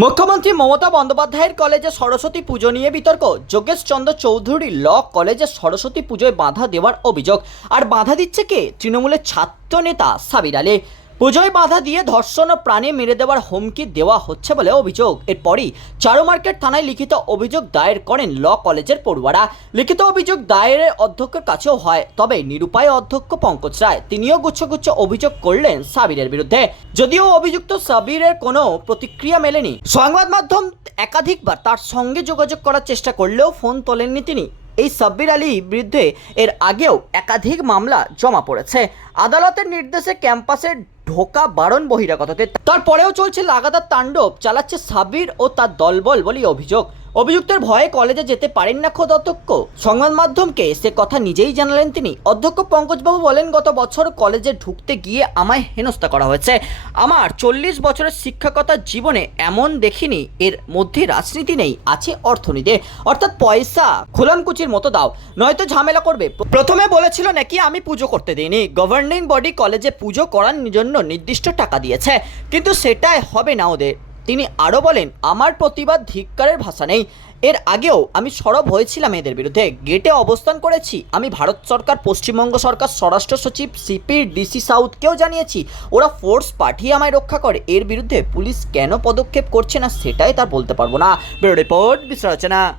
মুখ্যমন্ত্রী মমতা বন্দ্যোপাধ্যায়ের কলেজে সরস্বতী পুজো নিয়ে বিতর্ক। যোগেশ চন্দ্র চৌধুরী ল কলেজে সরস্বতী পুজোয় বাধা দেওয়ার অভিযোগ। আর বাধা দিচ্ছে কে? তৃণমূলের ছাত্র নেতা সাবির আলী। পুজোয় বাধা দিয়ে ধর্ষণ ও প্রাণে মেরে দেওয়ার হুমকি দেওয়া হচ্ছে বলে অভিযোগ। এরপরই চারু মার্কেট থানায় লিখিত অভিযোগ দায়ের করেন ল কলেজের পড়ুয়ারা। লিখিত অভিযোগ দায়েরের অধ্যক্ষের কাছেও হয়, তবে নিরুপায় অধ্যক্ষ পঙ্কজ রায় তিনিও গুচ্ছ গুচ্ছ অভিযোগ করলেন সাবিরের বিরুদ্ধে। যদিও অভিযুক্ত সাবিরের কোনো প্রতিক্রিয়া মেলেনি। সংবাদ মাধ্যম একাধিকবার তার সঙ্গে যোগাযোগ করার চেষ্টা করলেও ফোন তোলেননি তিনি। এই সাব্বির আলীর বিরুদ্ধে এর আগেও একাধিক মামলা জমা পড়েছে। আদালতের নির্দেশে ক্যাম্পাসে ঢোকা বারণ বহিরাগতদের। তারপরেও চলছে লাগাতার তাণ্ডব চালাচ্ছে সাবির ও তার দলবল বলি অভিযোগ। অভিযুক্তের ভয়ে কলেজে যেতে পারেন না খোদ অধ্যক্ষ। সংবাদ মাধ্যমকে সে কথা নিজেই জানালেন তিনি। অধ্যক্ষ পঙ্কজবাবু বলেন, গত বছর কলেজে ঢুকতে গিয়ে আমায় হেনস্থা করা হয়েছে। আমার চল্লিশ বছরের শিক্ষকতার জীবনে এমন দেখিনি, এর মধ্যে রাজনীতি নেই, আছে অর্থনীতি। অর্থাৎ পয়সা খোলামকুচির মতো দাও, নয়তো ঝামেলা করবে। প্রথমে বলেছিল নাকি আমি পুজো করতে দিইনি। গভর্নিং বডি কলেজে পুজো করার জন্য নির্দিষ্ট টাকা দিয়েছে, কিন্তু সেটাই হবে না ওদের। তিনি আরও বলেন, আমার প্রতিবাদ ধিক্কারের ভাষা নেই। এর আগেও আমি সরব হয়েছিলাম এদের বিরুদ্ধে। গেটে অবস্থান করেছি। আমি ভারত সরকার, পশ্চিমবঙ্গ সরকার, স্বরাষ্ট্র সচিব সিপি ডিসি সাউথকেও জানিয়েছি। ওরা ফোর্স পাঠিয়ে আমায় রক্ষা করে। এর বিরুদ্ধে পুলিশ কেন পদক্ষেপ করছে না, সেটাই তার বলতে পারব না। রিপোর্ট বিশ্লেষণা